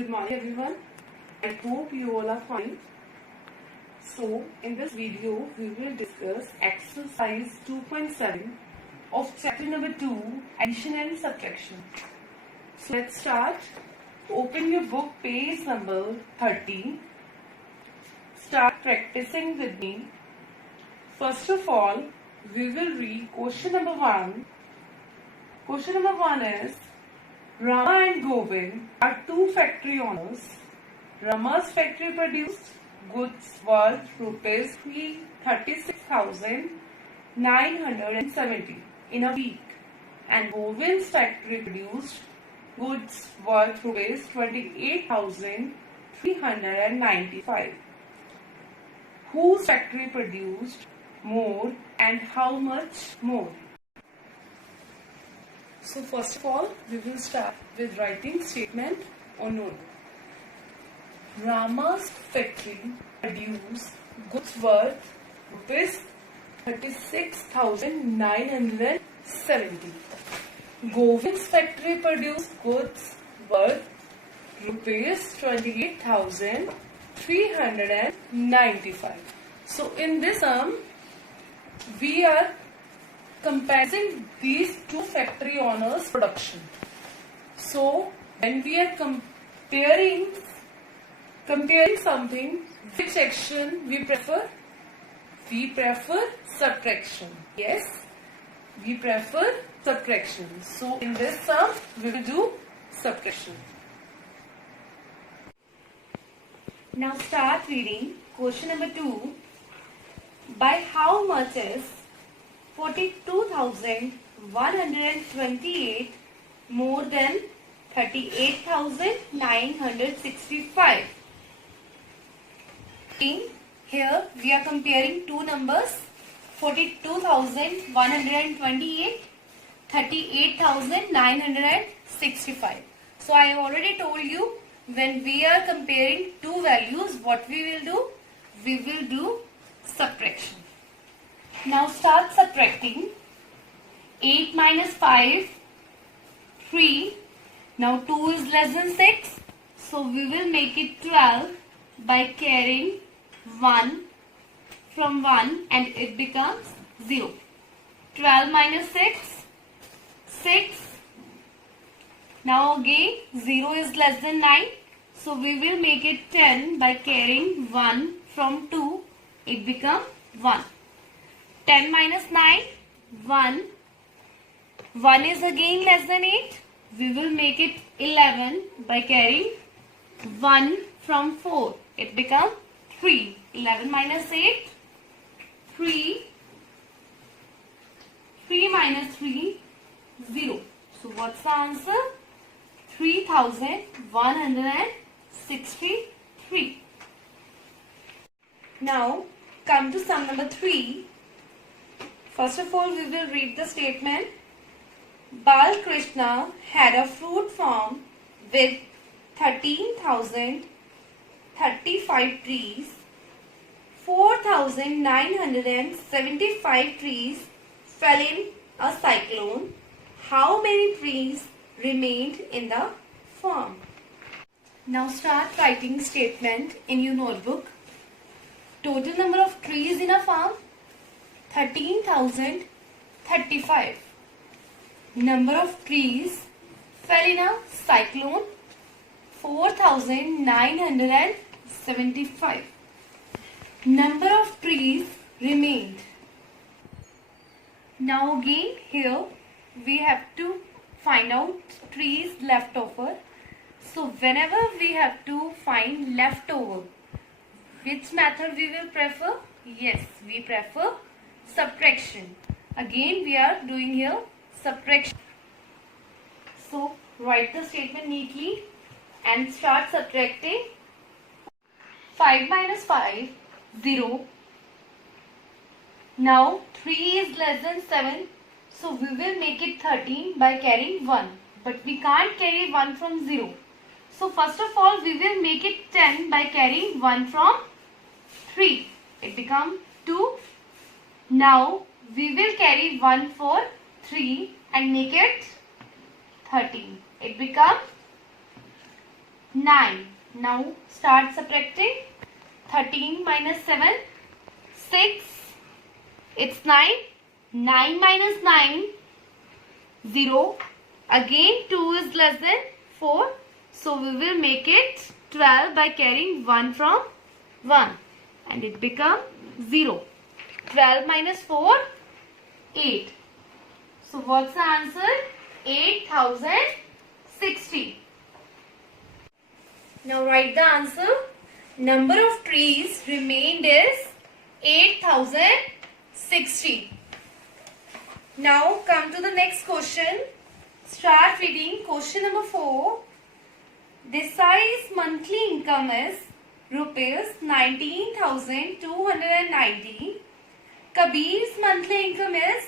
Good morning everyone. I hope you all are fine. So in this video we will discuss exercise 2.7 of chapter number 2, addition and subtraction. So let's start. Open your book, page number 30. Start practicing with me. First of all, we will read question number 1. Question number 1 is, Rama and Govind are two factory owners. Rama's factory produced goods worth rupees 36,970 in a week, and Govind's factory produced goods worth rupees 28,395. Whose factory produced more and how much more? So first of all, we will start with writing statement on note. Rama's factory produced goods worth rupees 36,970. Govind's factory produced goods worth rupees 28,395. So in this sum, we are comparing these two factory owners' production. So when we are comparing something, which action we prefer? We prefer subtraction. Yes, we prefer subtraction. So in this sum, we will do subtraction. Now start reading question number 2. By how much is 42,128 more than 38,965? Here we are comparing two numbers, 42,128, 38,965. So I have already told you, when we are comparing two values, what we will do? We will do subtraction. Now start subtracting. 8 minus 5, 3. Now 2 is less than 6. So we will make it 12 by carrying 1 from 1 and it becomes 0. 12 minus 6, 6. Now again 0 is less than 9. So we will make it 10 by carrying 1 from 2. It becomes 1. 10 minus 9, 1. 1 is again less than 8. We will make it 11 by carrying 1 from 4. It becomes 3. 11 minus 8, 3. 3 minus 3, 0. So what's the answer? 3,163. Now come to sum number 3. First of all, we will read the statement. Balkrishna had a fruit farm with 13,035 trees. 4,975 trees fell in a cyclone. How many trees remained in the farm? Now start writing statement in your notebook. Total number of trees in a farm, 13,035. Number of trees fell in a cyclone, 4,975. Number of trees remained. Now again here we have to find out trees left over. So whenever we have to find leftover, which method we will prefer? Yes, we prefer subtraction. Again we are doing here subtraction. So write the statement neatly and start subtracting. 5 minus 5, 0. Now 3 is less than 7. So we will make it 13 by carrying 1. But we can't carry 1 from 0. So first of all we will make it 10 by carrying 1 from 3. It becomes 2. Now we will carry 1 for 3 and make it 13. It becomes 9. Now start subtracting. 13 minus 7, 6. It's 9. 9 minus 9, 0. Again 2 is less than 4. So we will make it 12 by carrying 1 from 1. And it becomes 0. 12 minus 4, 8. So what's the answer? 8060. Now write the answer. Number of trees remained is 8060. Now come to the next question. Start reading question number 4. Desai's monthly income is rupees 19,290. Kabir's monthly income is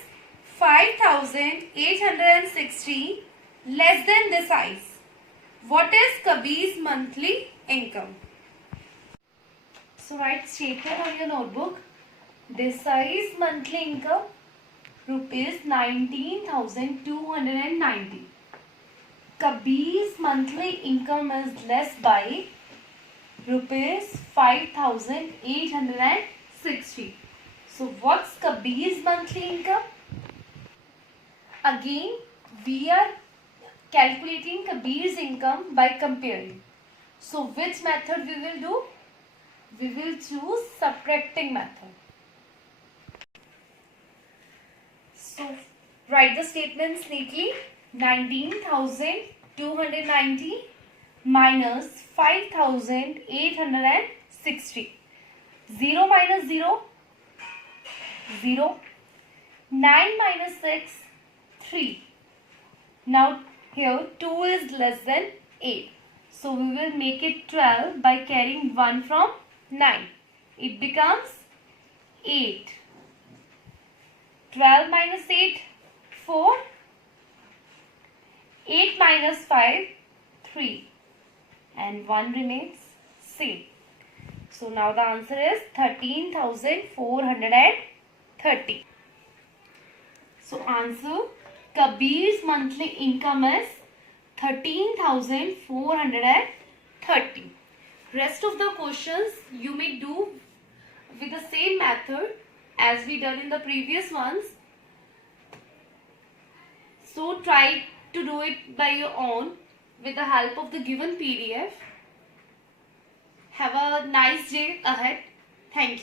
5,860, less than Desai's. What is Kabir's monthly income? So write statement on your notebook. Desai's monthly income rupees 19,290. Kabir's monthly income is less by rupees 5,860. So what's Kabir's monthly income? Again, we are calculating Kabir's income by comparing. So which method we will do? We will choose subtracting method. So write the statements neatly. 19,290 minus 5,860. 0 minus 0, 0. 9 minus 6, 3. Now here 2 is less than 8. So we will make it 12 by carrying 1 from 9. It becomes 8. 12 minus 8, 4. 8 minus 5, 3. And 1 remains same. So now the answer is 13,430. So answer, Kabir's monthly income is 13,430. Rest of the questions you may do with the same method as we done in the previous ones. So try to do it by your own with the help of the given PDF. Have a nice day ahead. Thank you.